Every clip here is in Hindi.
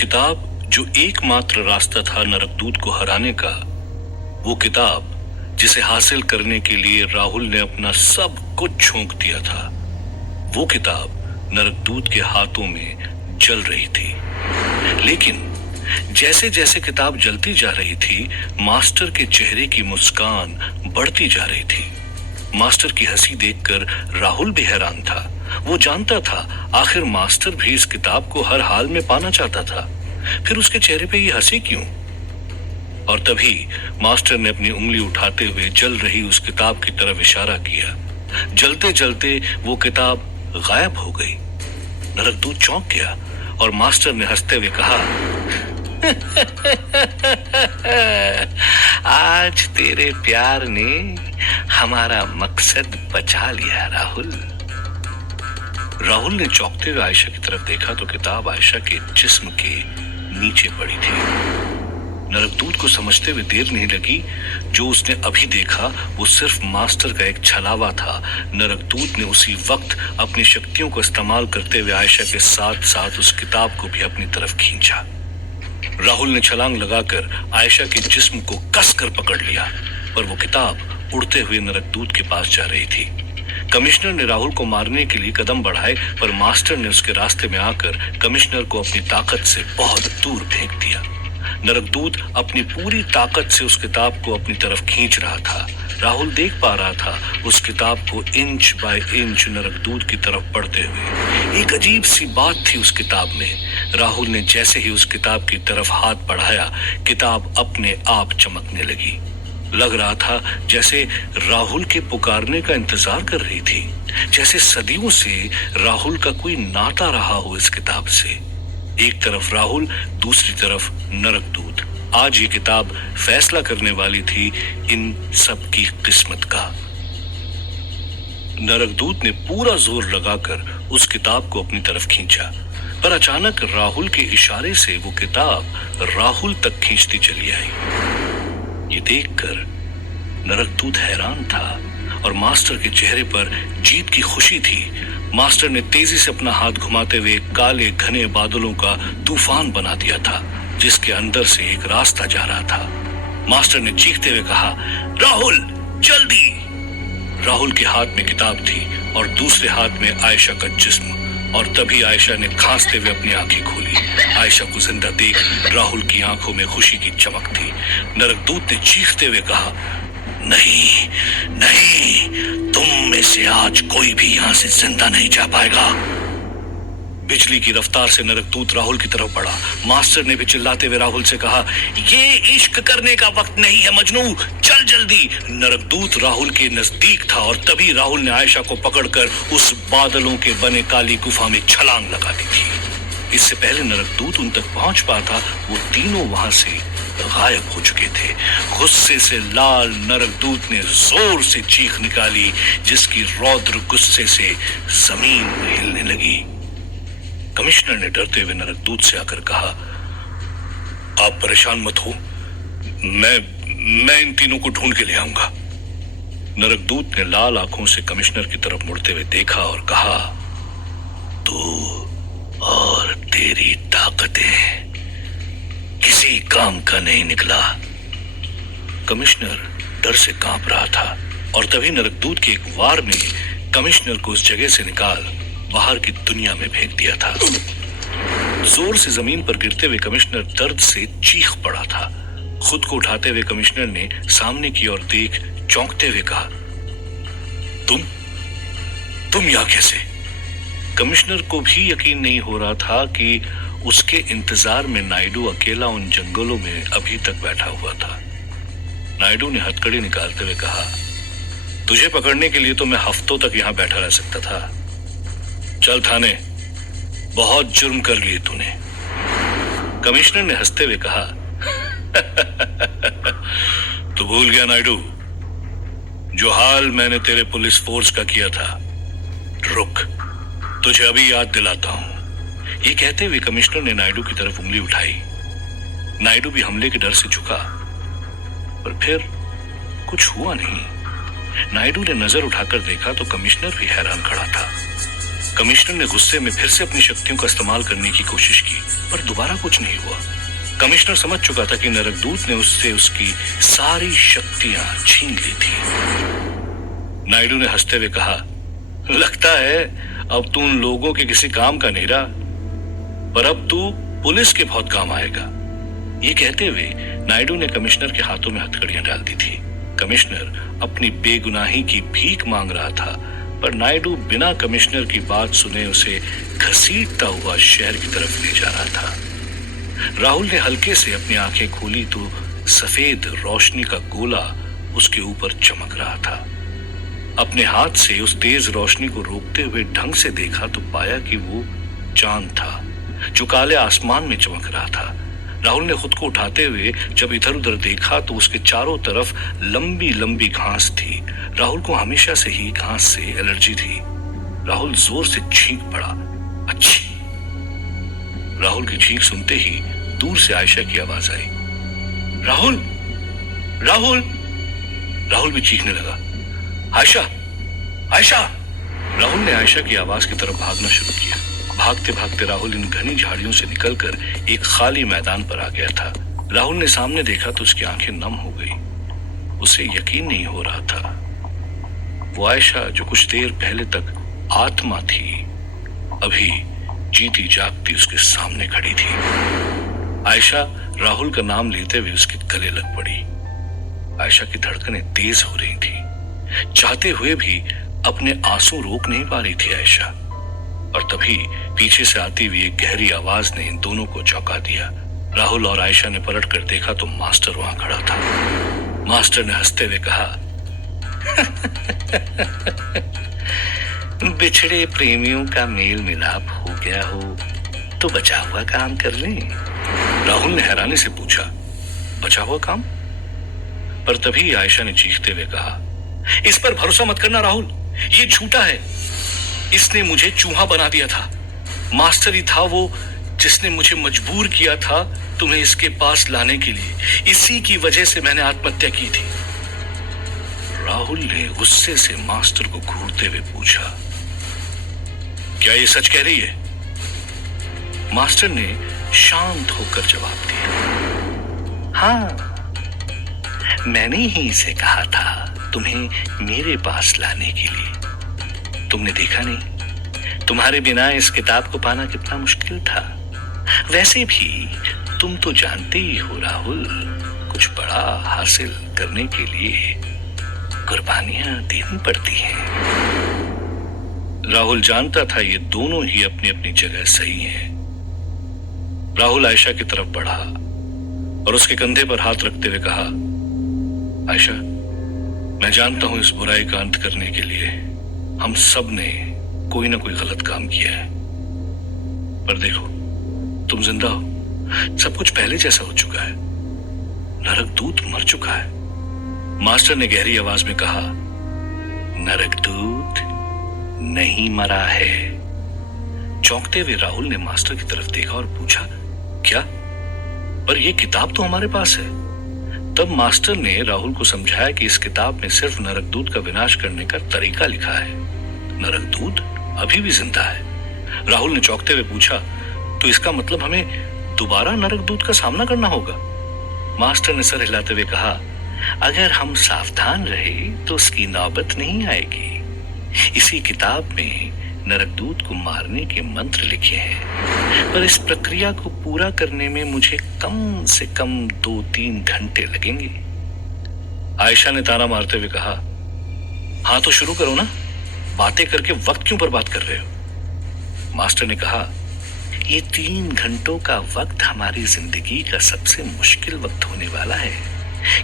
किताब जो एकमात्र रास्ता था नरकदूत को हराने का, वो किताब जिसे हासिल करने के लिए राहुल ने अपना सब कुछ झोंक दिया था, वो किताब नरकदूत के हाथों में जल रही थी। लेकिन जैसे जैसे किताब जलती जा रही थी, मास्टर के चेहरे की मुस्कान बढ़ती जा रही थी। मास्टर की हंसी देखकर राहुल भी हैरान था। वो जानता था आखिर मास्टर भी इस किताब को हर हाल में पाना चाहता था, फिर उसके चेहरे पे ये हंसी क्यों? और तभी मास्टर ने अपनी उंगली उठाते हुए जल रही उस किताब की तरफ इशारा किया। जलते जलते वो किताब गायब हो गई। नरकदूत चौंक गया और मास्टर ने हंसते हुए कहा, आज तेरे प्यार ने हमारा मकसद बचा लिया राहुल। राहुल ने चौंकते हुए आयशा की तरफ देखा तो किताब आयशा के जिस्म के नीचे पड़ी थी। नरकदूत को समझते हुए देर नहीं लगी। जो उसने अभी देखा वो सिर्फ मास्टर का एक छलावा था। नरकदूत ने उसी वक्त अपनी शक्तियों को इस्तेमाल करते हुए आयशा के साथ साथ उस किताब को भी अपनी तरफ खींचा। राहुल ने छलांग लगाकर आयशा के जिस्म को कसकर पकड़ लिया, पर वो किताब उड़ते हुए नरकदूत के पास जा रही थी। कमिश्नर ने राहुल को मारने के लिए कदम बढ़ाए, पर मास्टर ने उसके रास्ते में आकर कमिश्नर को अपनी ताकत से बहुत दूर फेंक दिया। नरकदूत अपनी पूरी ताकत से उस किताब को अपनी तरफ खींच रहा था। राहुल देख पा रहा था उस किताब को इंच बाय इंच नरकदूत की तरफ बढ़ते हुए। एक अजीब सी बात थी उस किताब में। राहुल ने जैसे ही उस किताब की तरफ हाथ बढ़ाया, किताब अपने आप चमकने लगी। लग रहा था जैसे राहुल के पुकारने का इंतजार कर रही थी, जैसे सदियों से राहुल का कोई नाता रहा हो इस किताब से। एक तरफ राहुल, दूसरी तरफ नरकदूत। आज ये किताब फैसला करने वाली थी इन सब की किस्मत का। नरकदूत ने पूरा जोर लगाकर उस किताब को अपनी तरफ खींचा, पर अचानक राहुल के इशारे से वो किताब राहुल तक खींचती चली आई। ये देखकर नरकदूत हैरान था और मास्टर के चेहरे पर जीत की खुशी थी। मास्टर ने तेजी से अपना हाथ घुमाते हुए काले घने बादलों का तूफान बना दिया था, जिसके अंदर से एक रास्ता जा रहा था। मास्टर ने चीखते हुए कहा, राहुल जल्दी! राहुल के हाथ में किताब थी और दूसरे हाथ में आयशा का जिस्म, और तभी आयशा ने खांसते हुए अपनी आंखें खोली। आयशा को जिंदा देख राहुल की आंखों में खुशी की चमक थी। नरकदूत ने चीखते हुए कहा, नहीं नहीं, तुम में से आज कोई भी यहां से जिंदा नहीं जा पाएगा। बिजली की रफ्तार से नरकदूत राहुल की तरफ बढ़ा। मास्टर ने भी चिल्लाते हुए राहुल से कहा, ये इश्क करने का वक्त नहीं है मजनू, चल जल्दी। नरकदूत राहुल के नजदीक था और तभी राहुल ने आयशा को पकड़कर उस बादलों के बने काली गुफा में छलांग लगा दी थी। इससे पहले नरकदूत उन तक पहुंच पाता, वो तीनों वहां से गायब हो चुके थे। गुस्से से लाल नरकदूत ने जोर से चीख निकाली, जिसकी रौद्र गुस्से से जमीन हिलने लगी। कमिश्नर ने डरते हुए नरकदूत से आकर कहा, आप परेशान मत हो, मैं इन तीनों को ढूंढ के ले आऊंगा। नरकदूत ने लाल आंखों से कमिश्नर की तरफ मुड़ते हुए देखा और कहा, तू और तेरी ताकतें किसी काम का नहीं निकला। कमिश्नर डर से कांप रहा था और तभी नरकदूत के एक वार ने कमिश्नर को उस जगह से निकाल बाहर की दुनिया में फेंक दिया था। जोर से जमीन पर गिरते हुए कमिश्नर दर्द से चीख पड़ा था। खुद को उठाते हुए कमिश्नर ने सामने की ओर देख चौंकते हुए कहा, तुम यहां कैसे? कमिश्नर को भी यकीन नहीं हो रहा था कि उसके इंतजार में नायडू अकेला उन जंगलों में अभी तक बैठा हुआ था। नायडू ने हथकड़ी निकालते हुए कहा, तुझे पकड़ने के लिए तो मैं हफ्तों तक यहां बैठा रह सकता था। चल थाने, बहुत जुर्म कर लिए तूने। कमिश्नर ने हंसते हुए कहा, तू भूल गया नायडू, जो हाल मैंने तेरे पुलिस फोर्स का किया था। रुक, तुझे अभी याद दिलाता हूं। ये कहते हुए कमिश्नर ने नायडू की तरफ उंगली उठाई। नायडू भी हमले के डर से झुका, पर फिर कुछ हुआ नहीं। नायडू ने नजर उठाकर देखा तो कमिश्नर भी हैरान खड़ा था। कमिश्नर ने गुस्से में फिर से अपनी शक्तियों का इस्तेमाल करने की कोशिश की, पर दोबारा कुछ नहीं हुआ। कमिश्नर समझ चुका था कि नरकदूत ने उससे उसकी सारी शक्तियां छीन ली थी। नायडू ने हंसते हुए कहा, लगता है अब तू उन लोगों के किसी काम का नहीं रहा, पर अब तू पुलिस के बहुत काम आएगा। ये कहते हुए नायडू ने कमिश्नर के हाथों में हथकड़ियां डाल दी थी। कमिश्नर अपनी बेगुनाही की भीख मांग रहा था, पर नायडू बिना कमिश्नर की बात सुने उसे घसीटता हुआ शहर की तरफ ले जा रहा था। राहुल ने हल्के से अपनी आंखें खोली तो सफेद रोशनी का गोला उसके ऊपर चमक रहा था। अपने हाथ से उस तेज रोशनी को रोकते हुए ढंग से देखा तो पाया कि वो चांद था जो काले आसमान में चमक रहा था। राहुल ने खुद को उठाते हुए जब इधर उधर देखा तो उसके चारों तरफ लंबी लंबी घास थी। राहुल को हमेशा से ही घास से एलर्जी थी। राहुल जोर से चीख पड़ा, अच्छी। राहुल की चीख सुनते ही दूर से आयशा की आवाज आई, राहुल, राहुल। राहुल भी चीखने लगा, आयशा, आयशा। राहुल ने आयशा की आवाज की तरफ भागना शुरू किया। भागते भागते राहुल इन घनी झाड़ियों से निकलकर एक खाली मैदान पर आ गया था। राहुल ने सामने देखा तो उसकी आंखें नम हो गई। उसे यकीन नहीं हो रहा था। वो आयशा जो कुछ देर पहले तक आत्मा थी, अभी जीती जागती उसके सामने खड़ी थी। आयशा राहुल का नाम लेते हुए उसके गले लग पड़ी। आयशा की धड़कनें तेज हो रही थी। चाहते हुए भी अपने आंसू रोक नहीं पा रही थी आयशा। और तभी पीछे से आती हुई एक गहरी आवाज ने इन दोनों को चौंका दिया। राहुल और आयशा ने पलट कर देखा तो मास्टर वहां खड़ा था। मास्टर ने हंसते हुए कहा, बिछड़े प्रेमियों का मेल मिलाप हो गया हो तो बचा हुआ काम कर लें। राहुल ने हैरानी से पूछा, बचा हुआ काम? पर तभी आयशा ने चीखते हुए कहा, इस पर भरोसा मत करना राहुल, ये झूठा है। इसने मुझे चूहा बना दिया था। मास्टर ही था वो जिसने मुझे मजबूर किया था तुम्हें इसके पास लाने के लिए। इसी की वजह से मैंने आत्महत्या की थी। राहुल ने गुस्से से मास्टर को घूरते हुए पूछा, क्या ये सच कह रही है? मास्टर ने शांत होकर जवाब दिया, हाँ, मैंने ही इसे कहा था तुम्हें मेरे पास लाने के लिए। तुमने देखा नहीं, तुम्हारे बिना इस किताब को पाना कितना मुश्किल था। वैसे भी तुम तो जानते ही हो राहुल, कुछ बड़ा हासिल करने के लिए कुर्बानियां देनी पड़ती हैं। राहुल जानता था ये दोनों ही अपनी अपनी जगह सही हैं। राहुल आयशा की तरफ बढ़ा और उसके कंधे पर हाथ रखते हुए कहा, आयशा, मैं जानता हूं इस बुराई का अंत करने के लिए हम सब ने कोई ना कोई गलत काम किया है, पर देखो तुम जिंदा हो। सब कुछ पहले जैसा हो चुका है। नरकदूत मर चुका है। मास्टर ने गहरी आवाज में कहा, नरकदूत नहीं मरा है। चौंकते हुए राहुल ने मास्टर की तरफ देखा और पूछा, क्या? पर यह किताब तो हमारे पास है। तब मास्टर ने राहुल को समझाया कि इस किताब में सिर्फ नरकदूत का विनाश करने का तरीका लिखा है। नरकदूत अभी भी जिंदा है। राहुल ने चौंकते हुए पूछा, तो इसका मतलब हमें दोबारा नरकदूत का सामना करना होगा? मास्टर ने सर हिलाते हुए कहा, अगर हम सावधान रहे तो उसकी नौबत नहीं आएगी। इसी किताब में नरकदूत को मारने के मंत्र लिखे हैं, पर इस प्रक्रिया को पूरा करने में मुझे कम से कम 2-3 घंटे लगेंगे। आयशा ने ताना मारते हुए कहा, हाँ तो शुरू करो ना, बातें करके वक्त क्यों बर्बाद कर रहे हो? मास्टर ने कहा, ये 3 घंटों का वक्त हमारी जिंदगी का सबसे मुश्किल वक्त होने वाला है,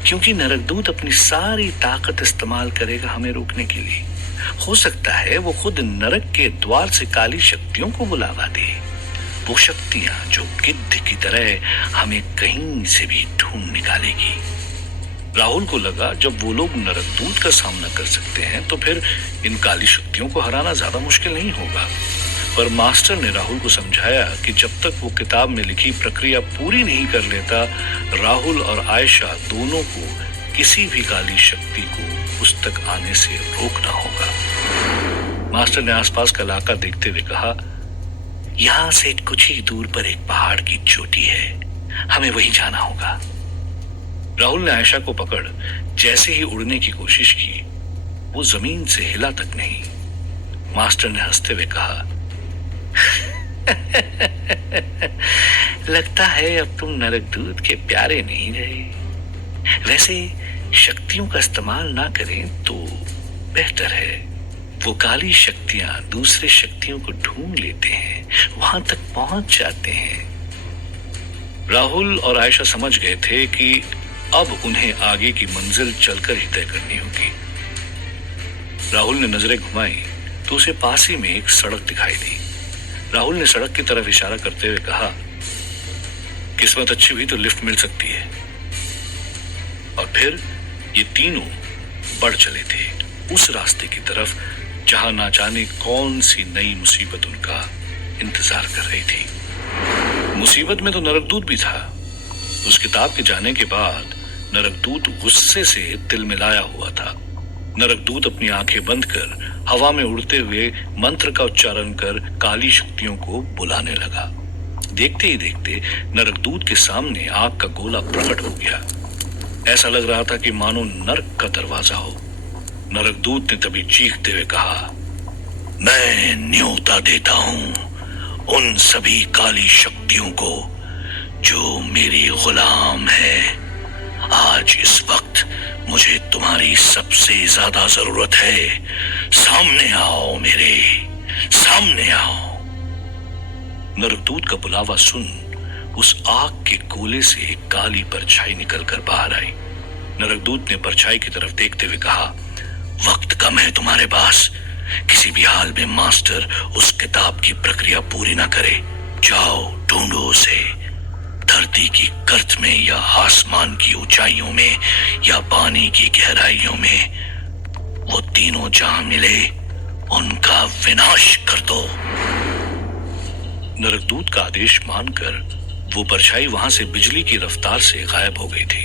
क्योंकि नरकदूत अपनी सारी ताकत इस्तेमाल करेगा हमें रोकने के लिए। हो सकता है वो खुद नरक के द्वार से काली शक्तियों को बुलावा दे, वो शक्तियां जो गिद्ध की तरह हमें कहीं से भी ढूंढ निकालेगी। राहुल को लगा जब वो लोग नरकदूत का सामना कर सकते हैं तो फिर इन काली शक्तियों को हराना ज्यादा मुश्किल नहीं होगा। पर मास्टर ने राहुल को समझाया कि जब तक वो किताब में लिखी प्रक्रिया पूरी नहीं कर लेता, राहुल और आयशा दोनों को किसी भी काली शक्ति को उस तक आने से रोकना होगा। मास्टर ने आसपास का इलाका देखते हुए कहा, यहां से कुछ ही दूर पर एक पहाड़ की चोटी है, हमें वहीं जाना होगा। राहुल ने आयशा को पकड़ जैसे ही उड़ने की कोशिश की, वो जमीन से हिला तक नहीं। मास्टर ने हंसते हुए कहा, लगता है अब तुम नरकदूत के प्यारे नहीं रहे। वैसे शक्तियों का इस्तेमाल ना करें तो बेहतर है। वो काली शक्तियां दूसरे शक्तियों को ढूंढ लेते हैं, वहां तक पहुंच जाते हैं। राहुल और आयशा समझ गए थे कि अब उन्हें आगे की मंजिल चलकर ही तय करनी होगी। राहुल ने नजरें घुमाई तो उसे पास ही में एक सड़क दिखाई दी। राहुल ने सड़क की तरफ इशारा करते हुए कहा, किस्मत अच्छी हुई तो लिफ्ट मिल सकती है। और फिर ये तीनों बढ़ चले थे उस रास्ते की तरफ जहां ना जाने कौन सी नई मुसीबत उनका इंतजार कर रही थी। मुसीबत में तो नरकदूत भी था। उस किताब के जाने के बाद नरकदूत गुस्से से तिलमिलाया हुआ था। नरकदूत अपनी आंखें बंद कर हवा में उड़ते हुए मंत्र का उच्चारण कर काली शक्तियों को बुलाने लगा। देखते ही देखते नरकदूत के सामने आग का गोला प्रकट हो गया। ऐसा लग रहा था कि मानो नरक का दरवाजा हो। नरकदूत ने तभी चीखते हुए कहा, मैं न्योता देता हूं उन सभी काली शक्तियों को जो मेरी गुलाम है। आज इस वक्त मुझे तुम्हारी सबसे ज्यादा जरूरत है। सामने आओ, मेरे सामने आओ। नरकदूत का बुलावा सुन उस आग के गोले से एक काली परछाई निकलकर बाहर आई। नरकदूत ने परछाई की तरफ देखते हुए कहा, वक्त कम है तुम्हारे पास। किसी भी हाल में मास्टर उस किताब की प्रक्रिया पूरी ना करे। जाओ ढूंढो उसे। धरती की गर्त में या आसमान की ऊंचाइयों में या पानी की गहराइयों में वो तीनों जहां मिले उनका विनाश कर दो। नरकदूत का आदेश मानकर वो परछाई वहां से बिजली की रफ्तार से गायब हो गई थी।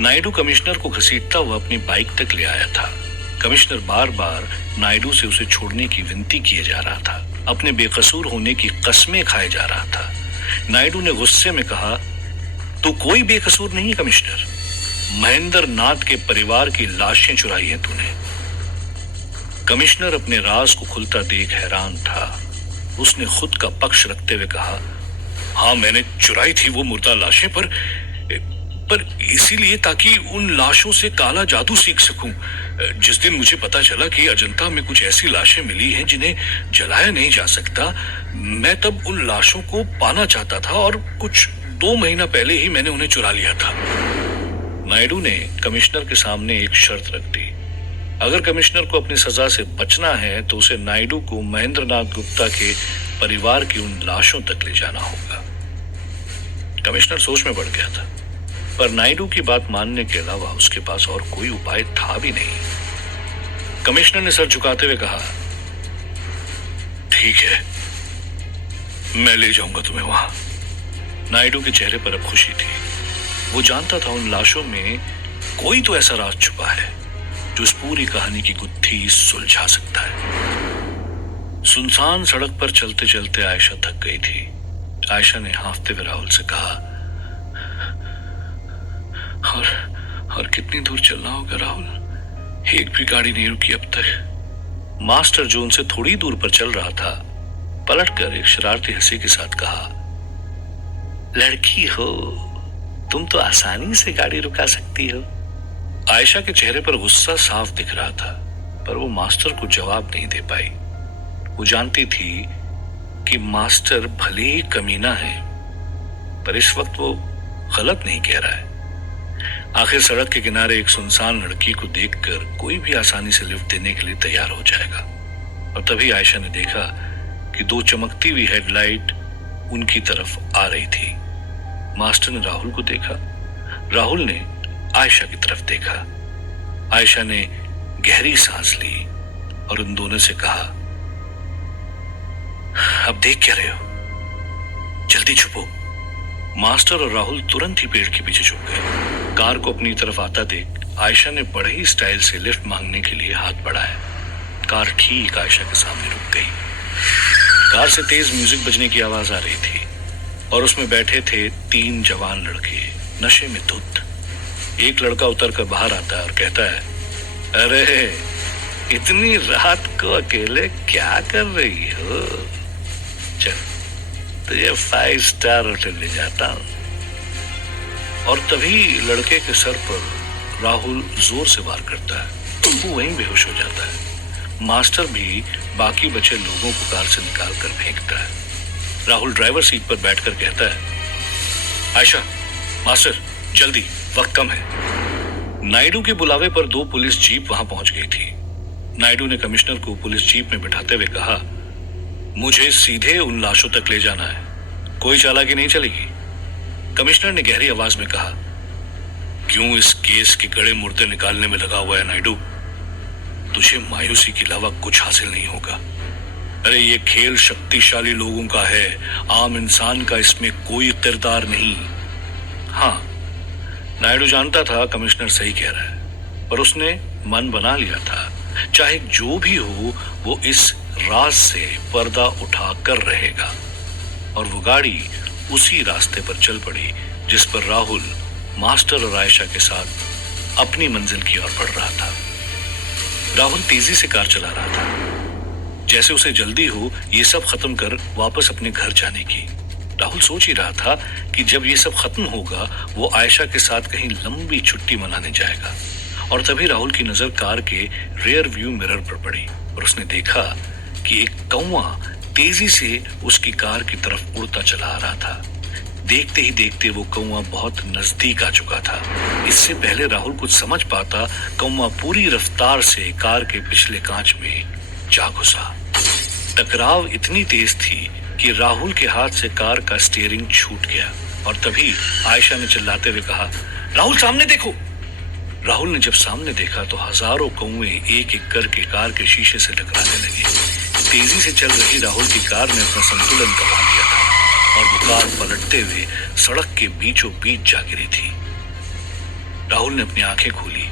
नायडू कमिश्नर को घसीटता हुआ अपनी बाइक तक ले आया था। कमिश्नर बार बार नायडू से उसे छोड़ने की विनती किए जा रहा था। अपने बेकसूर होने की कस्में खाए जा रहा था। नायडू ने गुस्से में कहा, तो कोई बेकसूर नहीं कमिश्नर। महेंद्र नाथ के परिवार की लाशें चुराई हैं तूने। कमिश्नर अपने राज को खुलता देख हैरान था। उसने खुद का पक्ष रखते हुए कहा, हाँ मैंने चुराई थी वो मुर्दा लाशें, पर इसीलिए ताकि उन लाशों से काला जादू सीख सकूं। जिस दिन मुझे पता चला कि अजंता में कुछ ऐसी लाशें मिली हैं जिन्हें जलाया नहीं जा सकता, मैं तब उन लाशों को पाना चाहता था और कुछ 2 महीना पहले ही मैंने उन्हें चुरा लिया था। नायडू ने कमिश्नर के सामने एक शर्त रख दी। अगर कमिश्नर को अपनी सजा से बचना है तो उसे नायडू को महेंद्र नाथ गुप्ता के परिवार की उन लाशों तक ले जाना होगा। कमिश्नर सोच में पड़ गया था, पर नायडू की बात मानने के अलावा उसके पास और कोई उपाय था भी नहीं। कमिश्नर ने सर झुकाते हुए कहा, ठीक है, मैं ले जाऊंगा तुम्हें वहां। नायडू के चेहरे पर अब खुशी थी। वो जानता था उन लाशों में कोई तो ऐसा राज छुपा है जो इस पूरी कहानी की गुत्थी सुलझा सकता है। सुनसान सड़क पर चलते चलते आयशा थक गई थी। आयशा ने हांफते हुए राहुल से कहा, और कितनी दूर चलना होगा राहुल? एक भी गाड़ी नहीं रुकी अब तक। मास्टर जो उनसे थोड़ी दूर पर चल रहा था पलटकर एक शरारती हंसी के साथ कहा, लड़की हो तुम तो आसानी से गाड़ी रुका सकती हो। आयशा के चेहरे पर गुस्सा साफ दिख रहा था, पर वो मास्टर को जवाब नहीं दे पाई। वो जानती थी कि मास्टर भले ही कमीना है, पर इस वक्त वो गलत नहीं कह रहा है। आखिर सड़क के किनारे एक सुनसान लड़की को देखकर कोई भी आसानी से लिफ्ट देने के लिए तैयार हो जाएगा। और तभी आयशा ने देखा कि 2 चमकती हुई हेडलाइट उनकी तरफ आ रही थी। मास्टर ने राहुल को देखा, राहुल ने आयशा की तरफ देखा। आयशा ने गहरी सांस ली और उन दोनों से कहा, अब देख क्या रहे हो, जल्दी छुपो। मास्टर और राहुल तुरंत ही पेड़ के पीछे छुप गए। कार को अपनी तरफ आता देख आयशा ने बड़े ही स्टाइल से लिफ्ट मांगने के लिए हाथ बढ़ाया। कार ठीक आयशा के सामने रुक गई। कार से तेज म्यूजिक बजने की आवाज आ रही थी और उसमें बैठे थे 3 जवान लड़के नशे में धुत। एक लड़का उतर कर बाहर आता है और कहता है, अरे इतनी रात को अकेले क्या कर रही हो? चल तुझे 5 स्टार होटल ले जाता हूं। और तभी लड़के के सर पर राहुल जोर से वार करता है तो वो वहीं बेहोश हो जाता है। मास्टर भी बाकी बचे लोगों को कार से निकाल कर फेंकता है। राहुल ड्राइवर सीट पर बैठकर कहता है, आयशा, मास्टर जल्दी, वक्त कम है। नायडू के बुलावे पर 2 पुलिस जीप वहां पहुंच गई थी। नायडू ने कमिश्नर को पुलिस जीप में बिठाते हुए कहा, मुझे सीधे उन लाशों तक ले जाना है, कोई चालाकी नहीं चलेगी। कमिश्नर ने गहरी आवाज में कहा, क्यों इस केस के गड़े मुर्दे निकालने में लगा हुआ है नायडू? तुझे मायूसी के अलावा कुछ हासिल नहीं होगा। अरे ये खेल शक्तिशाली लोगों का है, आम इंसान का इसमें कोई किरदार नहीं। हाँ, नायडू जानता था कमिश्नर सही कह रहा है, पर उसने मन बना लिया था चाहे जो भी हो वो इस राज से पर्दा उठाकर रहेगा। और वो गाड़ी उसी रास्ते पर चल पड़ी जिस पर राहुल मास्टर और आयशा के साथ अपनी मंजिल की ओर बढ़ रहा था। राहुल तेजी से कार चला रहा था, जैसे उसे जल्दी हो ये सब खत्म कर वापस अपने घर जाने की। राहुल सोच ही रहा था कि जब ये सब खत्म होगा वो आयशा के साथ कहीं लंबी छुट्टी मनाने जाएगा। और तभी राहुल की नजर कार के रियर व्यू मिरर पर पड़ी और उसने देखा कि एक कौवा तेजी से उसकी कार की तरफ उड़ता चला आ रहा था। देखते ही देखते वो कौवा बहुत नजदीक आ चुका था। इससे पहले राहुल कुछ समझ पाता, कौवा पूरी रफ्तार से कार के पिछले कांच में जा घुसा। टकराव इतनी तेज थी कि राहुल के हाथ से कार का स्टीयरिंग छूट गया। और तभी आयशा ने चिल्लाते हुए कहा, राहुल सामने देखो। राहुल ने जब सामने देखा तो हजारों कौवे एक एक करके कार के शीशे से टकराने लगे। तेजी से चल रही राहुल की कार ने अपना संतुलन गंवा दिया था और वो कार पलटते हुए सड़क के बीचों बीच जा गिरी थी। राहुल ने अपनी आंखें खोली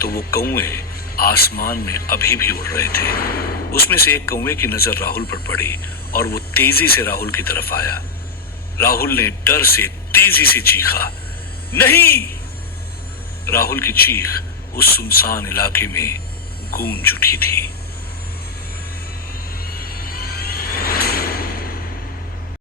तो वो कौवे आसमान में अभी भी उड़ रहे थे। उसमें से एक कौवे की नजर राहुल पर पड़ी और वो तेजी से राहुल की तरफ आया। राहुल ने डर से तेजी से चीखा, नहीं! राहुल की चीख उस सुनसान इलाके में गूंज उठी थी।